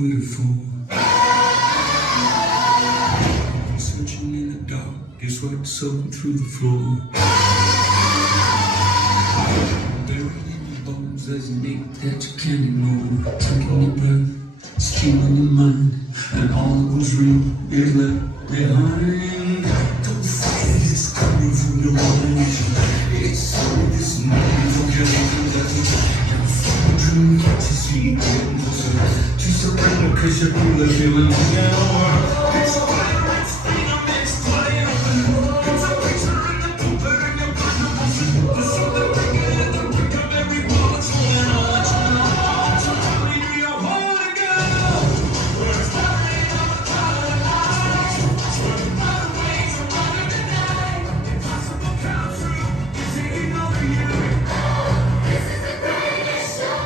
beautiful. Searching in the dark, guess what's soaking through the floor. Buried in your bones, there's an ache that you can't ignore. Taking your breath, stealing your mind, and all that was real is left behind. Don't fight it, it's coming from your mind. It's only this moment for getting that you're fucking dream to see it getting closer. To surrender, cause you're through the feeling of your it's a fireworks thing, I'm exploding. It's a picture in the paper and your mind of motion. The soul that bring it in the brick of every wall. It's rolling on, so tell me, do you wanna go? We're starting on the paradise. Swimming by the waves of running the night. Impossible come true, it's taking over you. This is the greatest show.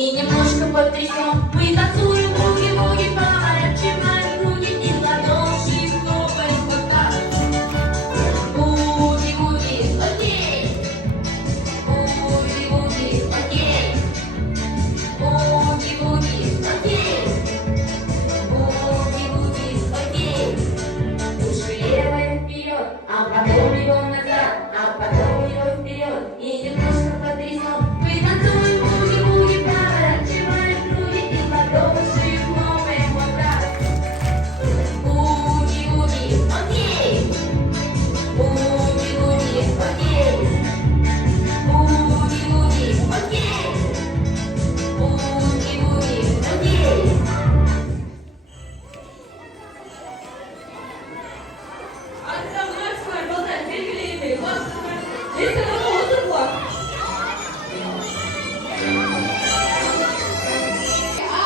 и немножко потрясем. Мы танцуем буги-буги по горячим круги и ладошки хлопаем в бока. Буги-буги, окей. Буги-буги, окей. Буги-буги, окей. Буги-буги, окей. Уши левой вперед, а потом его назад, а потом его вперед и немножко потрясем. Мы танцуем буги-буги по горячим круги и ладоши хлопаем вот так. Буги-буги, окей. Буги-буги, окей. Буги-буги, окей. Буги-буги, окей. Arkadaşlar, bazen belirleyemeyiz. Neyse ama hazır bu.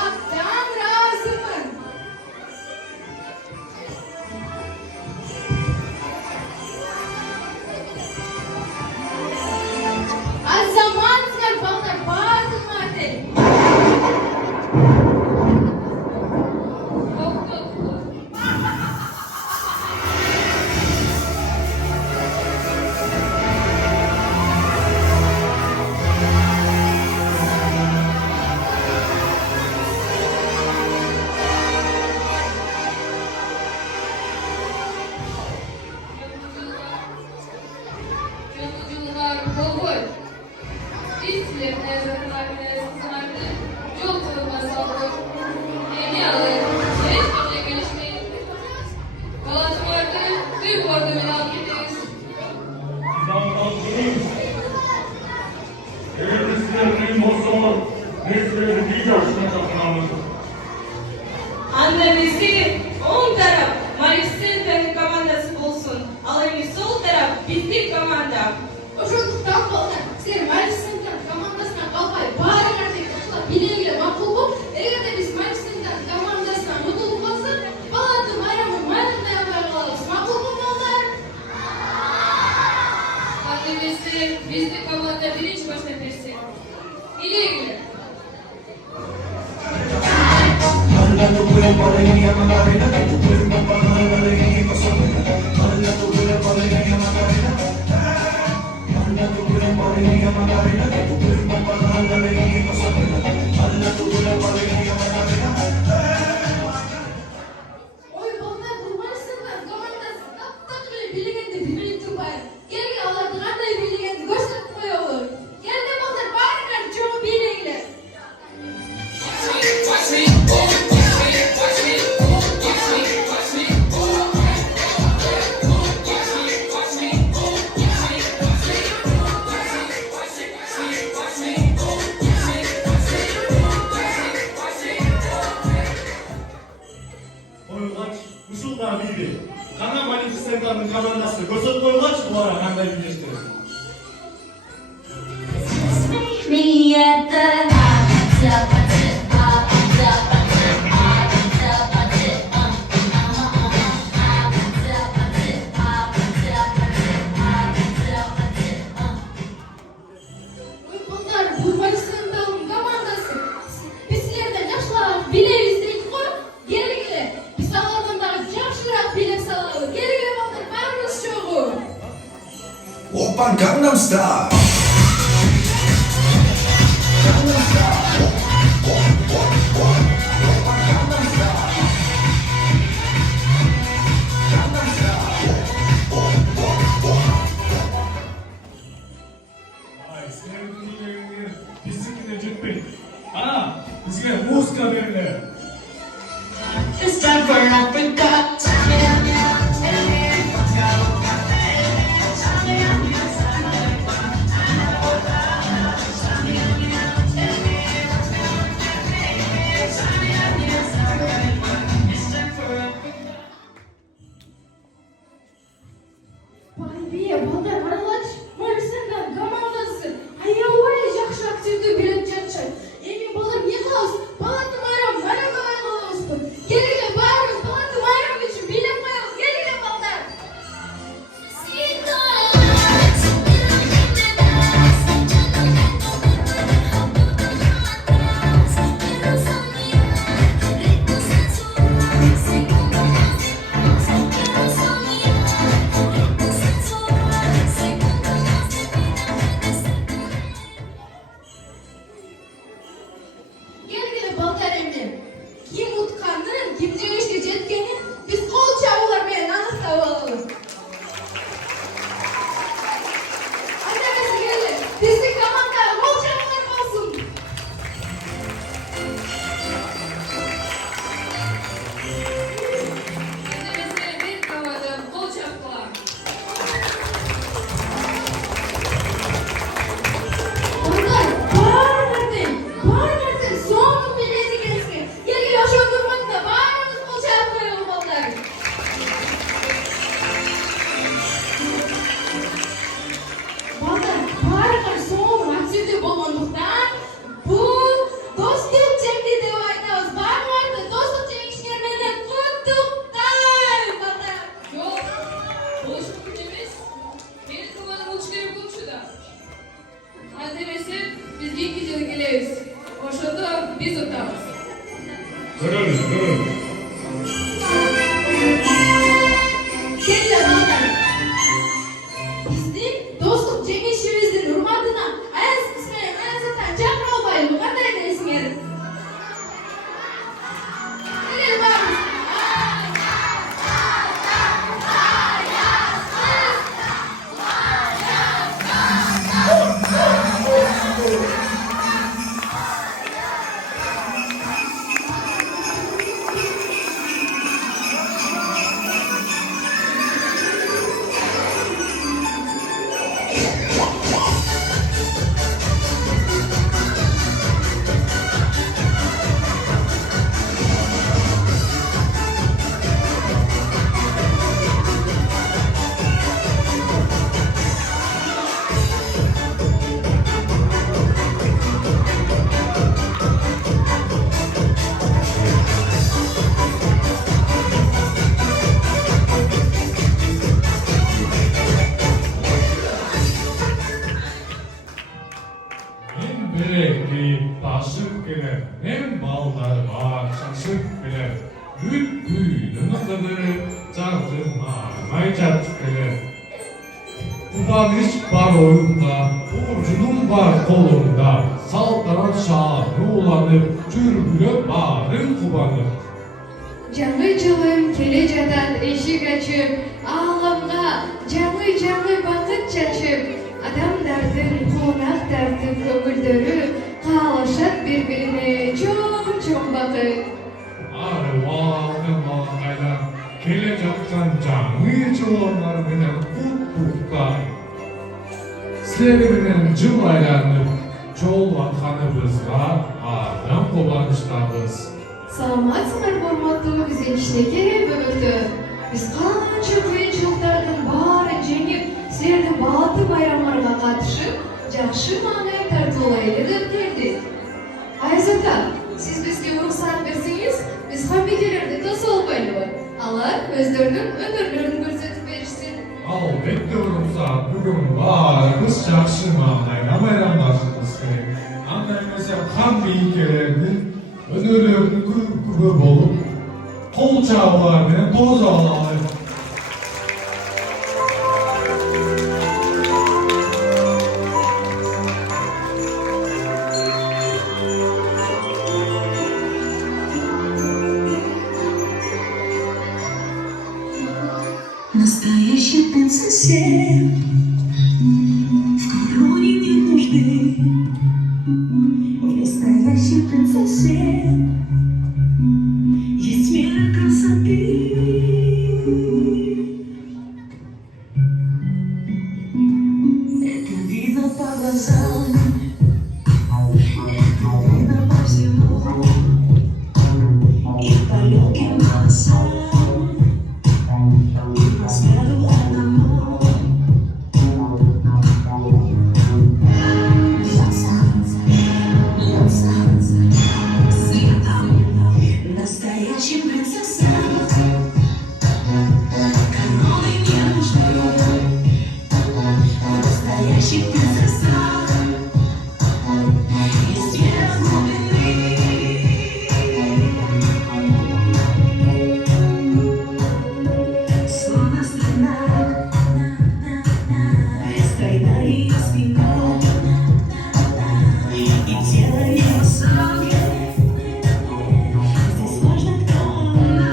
Aktan razımın. Azamanslar bana bağırdın madem. Yolcular kovboy. İstilerine zakılarına sızınardı. Yol turuna saldı. Yeni alır. Şerif gece gelişmeyin. Balatı vardı. Büyük ordu milan gideriz. Annemizi 10 taraf Maris'in komandası bulsun. Alayım sol taraf bizim komanda. Ошондуктан балдар, силер Марисиндин командасына калбай баарыңарды кошулап бийлегиле макул болуп, эгерде биз Марисиндин командасынан утулуп калсак, балаты майрамы майрамдай албай калабыз. Макулбу балдар? Annemizi bizde komanda birinci başına versin. İleri güle. Ой, балдар, бул Марисиндин командасы таптак эле бийлегенди билбей турбайбы. Келгиле аларды кандай бийлегенди көрсөтүп коелу. Келди балдар, баарыңарды чогуу бийлегиле. Koyulgaç, ушулдар бири. Кана манифестантардын командасы көрсөтүп койгулачы буларга кандай бийлештирет. Me at the Ой, балдар, бул Марисиндин командасы. Биз силерден жакшыраак бийлейбиз дейт го. Келгиле, биз алардан дагы жакшыраак бийлеп салалы. Келгиле балдар, баарыбыз чогуу. Oppan Gangnam Style. Ay, senin biylегиңер биздикине жетпейт. Ана, бизге музыка бериле. It's time for Africa. Biye balдар, аралач, Марисиндин командасы. Аябай жакшы активдүү билет жатышат. Эми балдар не кылабыз? Балаты майрам, майрамдай кылабызбы? Келгиле баарыбыз балаты 2 жыл келебиз. Ошондо биз утабыз. Көрөбүз, көрөбүз. Келе балдар. Биздин достук жеңишибиздин урматына аяз кысмай аязатан чакыра албайлы. Кандай дейсиңер? Келе барыбыз. Мен киіп ташып келем, мен балдарға шашып келем. Бүт күйдің қыдырып, жартыма арнай жатып келем. Қуаныш бар ойымда, қоржыным бар қолымда, салтанат шағы уланып, жүргіліп барым қубанып. Жаңы жылым келе жатат эшик ачып, аламга жаңы бакыт чачып, адамдардын конак тартып көңүлдөрү каалашат бири-бирине чоң бакыт. Ары уалдын малаңайдан, келе жатқан жаңы жылыңар менен құттықтай. Сілері менен жыл айланып, жол атқаныбызға ардам қобаныштабыз. Саламатсыңар урматтуу биздин кичинекей бөбөктөр. Биз канча кыйынчылыктардын баарын жеңип, силердин бааты байрамдарга катышып, жакшы маанай тартуулайлы деп келдик. Айзата, сиз бизге уруксаат берсеңиз, биз хамидилерди тосуп албайлыбы? Алар өздөрүнүн өнөрлөрүн көрсөтүп беришсин. Албетте уруксаат, бүгүн баарыбыз жакшы маанайда байрамдашыбыз керек. Андай эмесе хамидилердин өнөрлөрүнүн күбө болуп, кол чабуулар менен тосуп алалы. Настоящей принцессе в короне нет нужды. В настоящей принцессе есть мера красоты. Это видно по глазам, это видно по всему и по легким голосам. Взгляду одному льется светом настоящим принцессам. Короны не нужны в настоящих принцессах. Есть вера глубины. Словно страна, стройна ее спина, и тело невысокое. Здесь важно, кто она,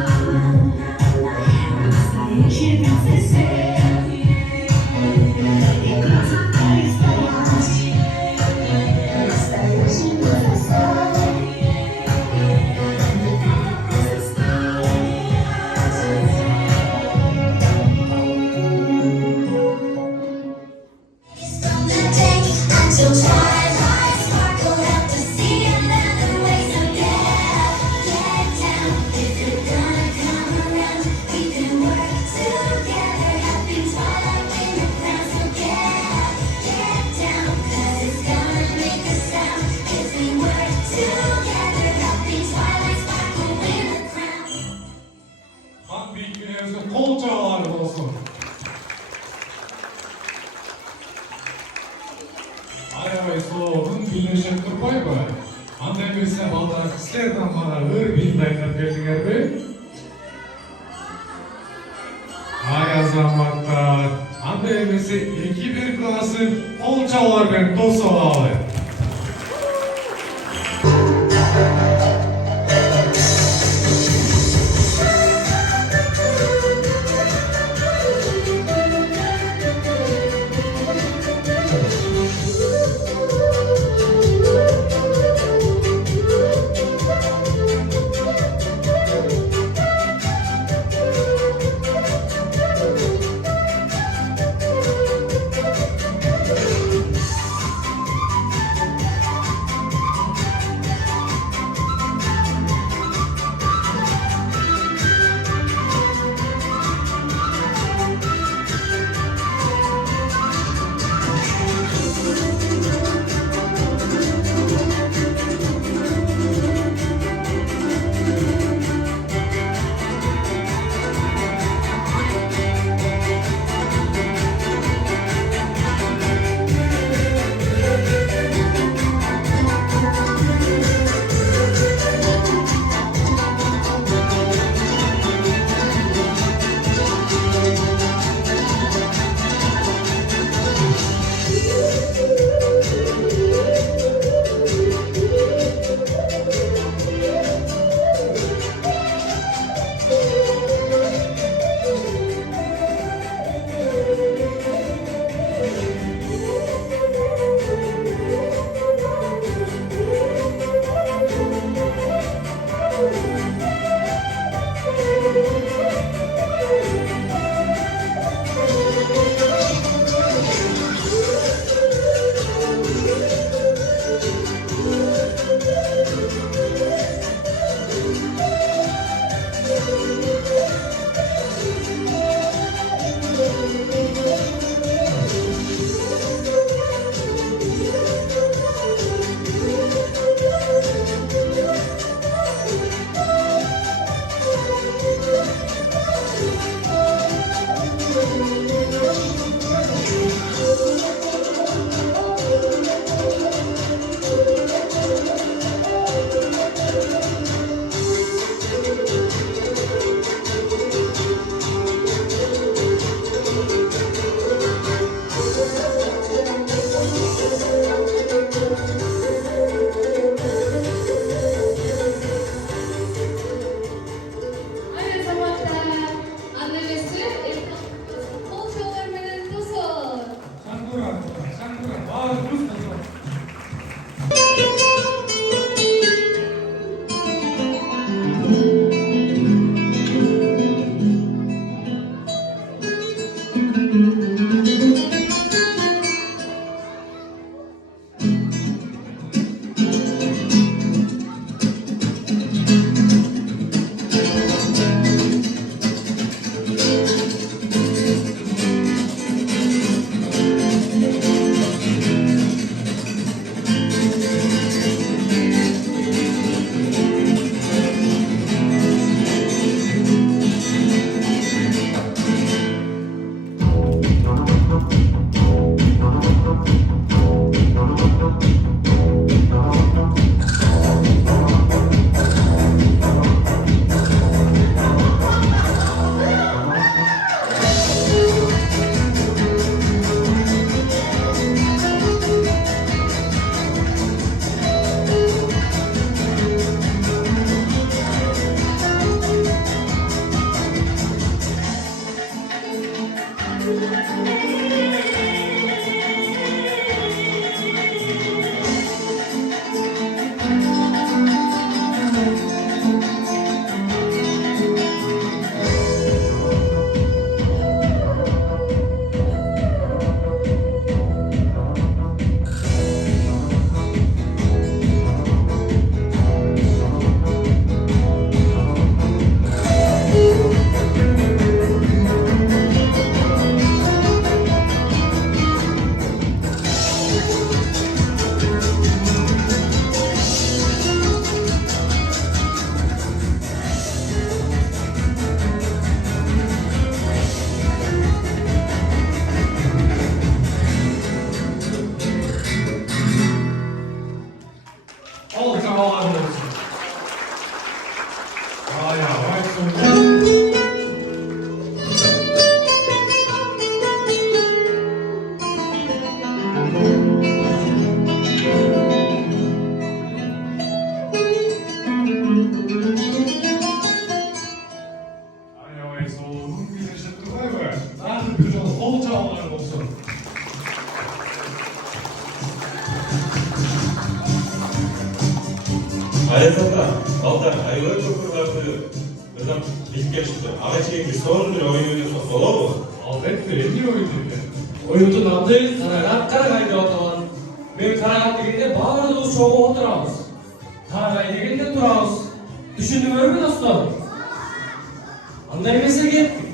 настоящая принцесса. И красота, и страсть, настоящая принцесса. From the day until twilight, sparkle out to see another ways of get down. If you're gonna come around, we can work together. Happy twilight when the crowds will get down. 'Cause it's gonna make a sound if we work together. Happy twilight, sparkle when the crown. Хан бийиктерибизге кол чабуулар болсун. аябай соолун бийлешип турбайбы? Андай эмесе балдар, силерден мага ыр бийим дайындап бердиңерби? Ай азаматтар, андай эмесе 2-1 классын кол чабуулар менен тосуп алалы. Аясында балдар аябай көп ыргарды ыргап кетип келишти. Ага чейинки сонун бир оюн ойносок болобу? Албетте, эмне ойын экен? Оюндун аты Карагат Карагай деп аталат. Мен Карагат дегенде баарыбыз чогуу отурабыз. Карагай дегенде турабыз. Түшүндүңөрбү достор? Андай эмесе кеттик.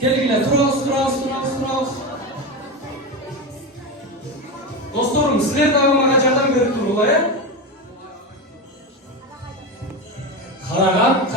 Келгиле, турабыз. Досторум, силер дагы мага жардам берип туруңла, э? Карагат.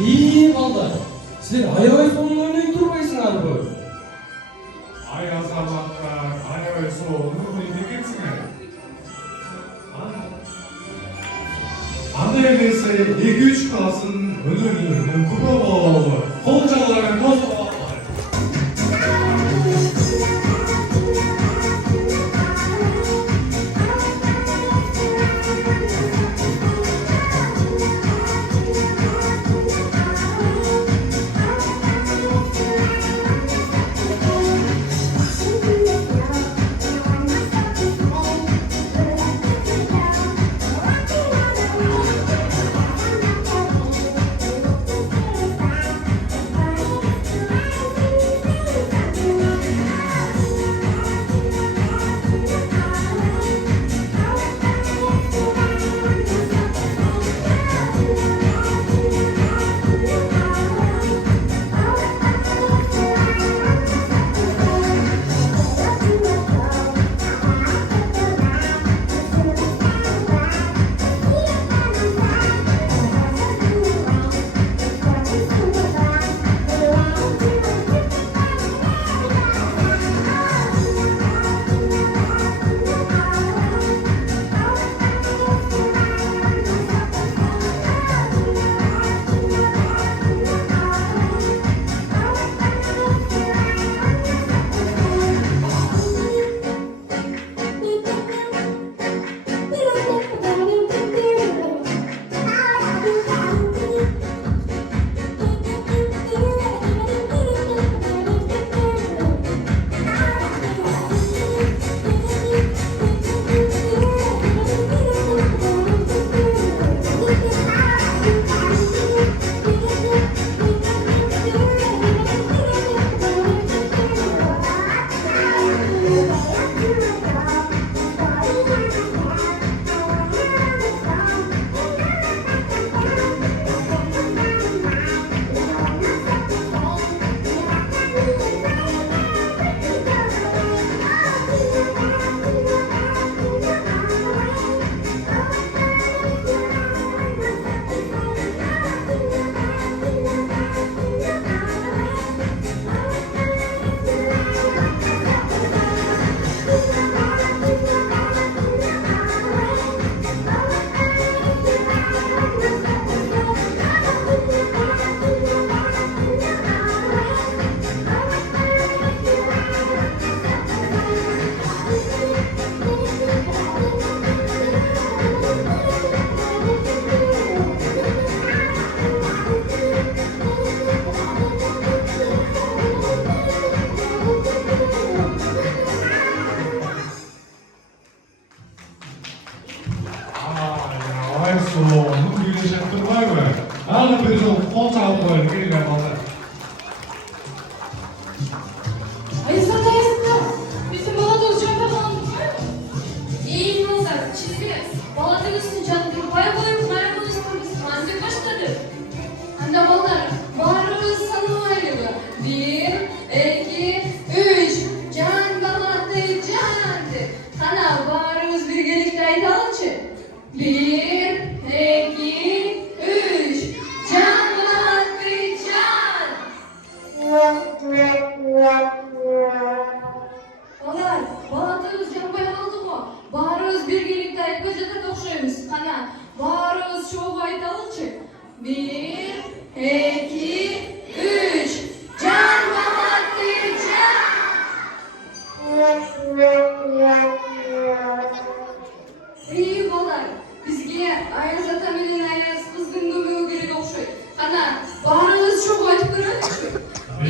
Ай, балдар, силер аябай сонун ойной турбайсыңарбы? Ай азаматтар, аябай сонун ойнойт экенсиңер. Андай эмесе 2-3 классын өнөрлөрүнөн күбө болуп алалы. Кол чалууларга тосуп алалы.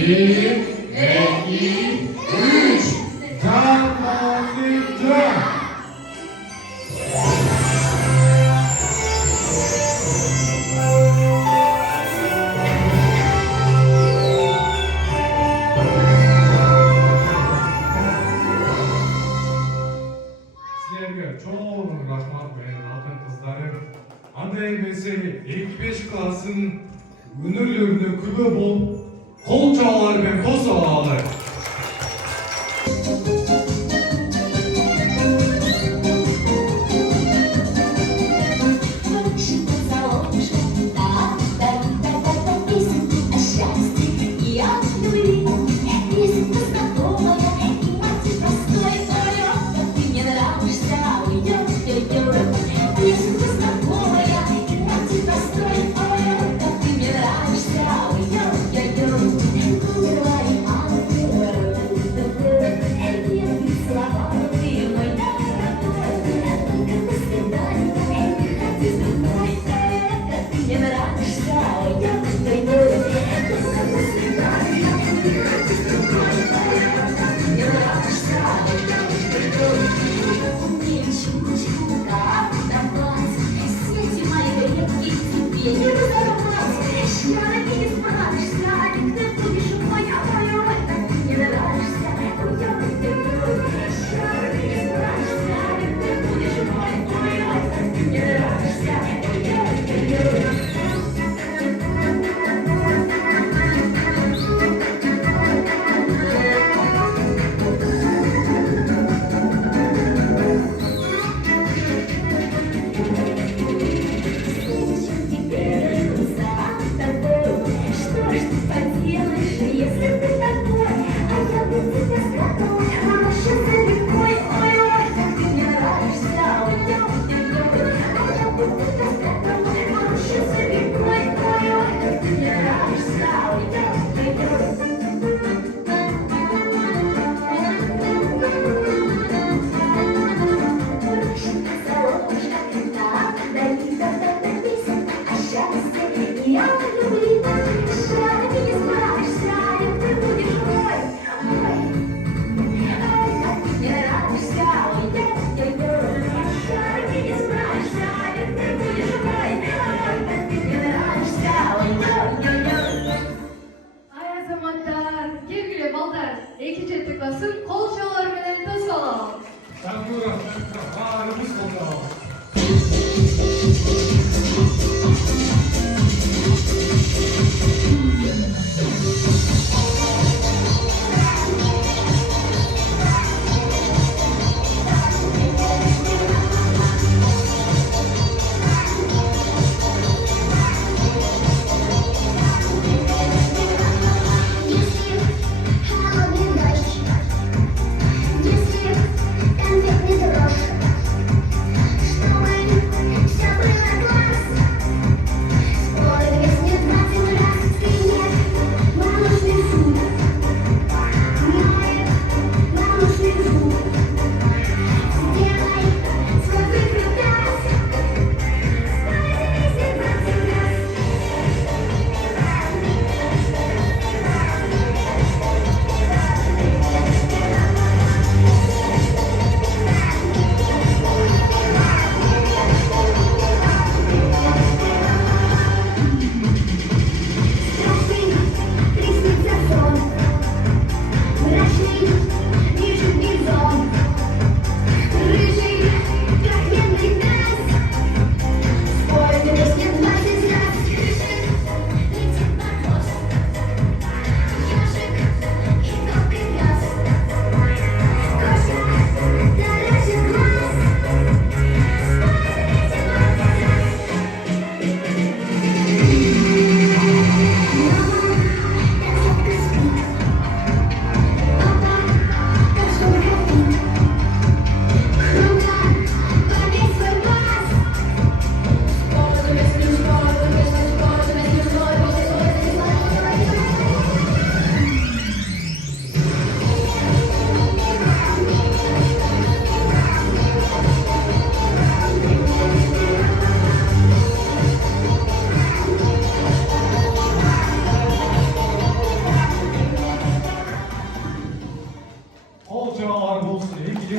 1, 2, 3. Can Can. Sizlerge çok rahmat benim altın kızlarım. Андай эмесе 2-5 классын өнөрлөрүнө күбө болуп, кол чабалар менен тосуп алалы.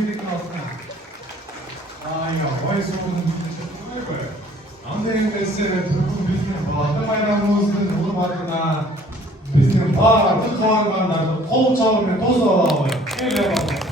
birlikte olsun. Ой, соның көй ғой. Андай емесі бүгін біздің Балаты байрамымыздың құрметіне біздің барлық қалағандарды қол çalумен тосып алайық. Келе балалар.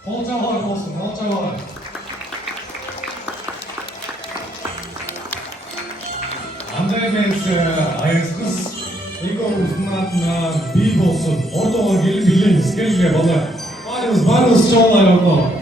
Қол çalar болсын, қол çalar. Андай емес, аяз қыз екеуміздің атынан би болсын. Ортаға келіп билейміз, келіңдер балалар. Барыңыз, барыңыз çalar ортаға.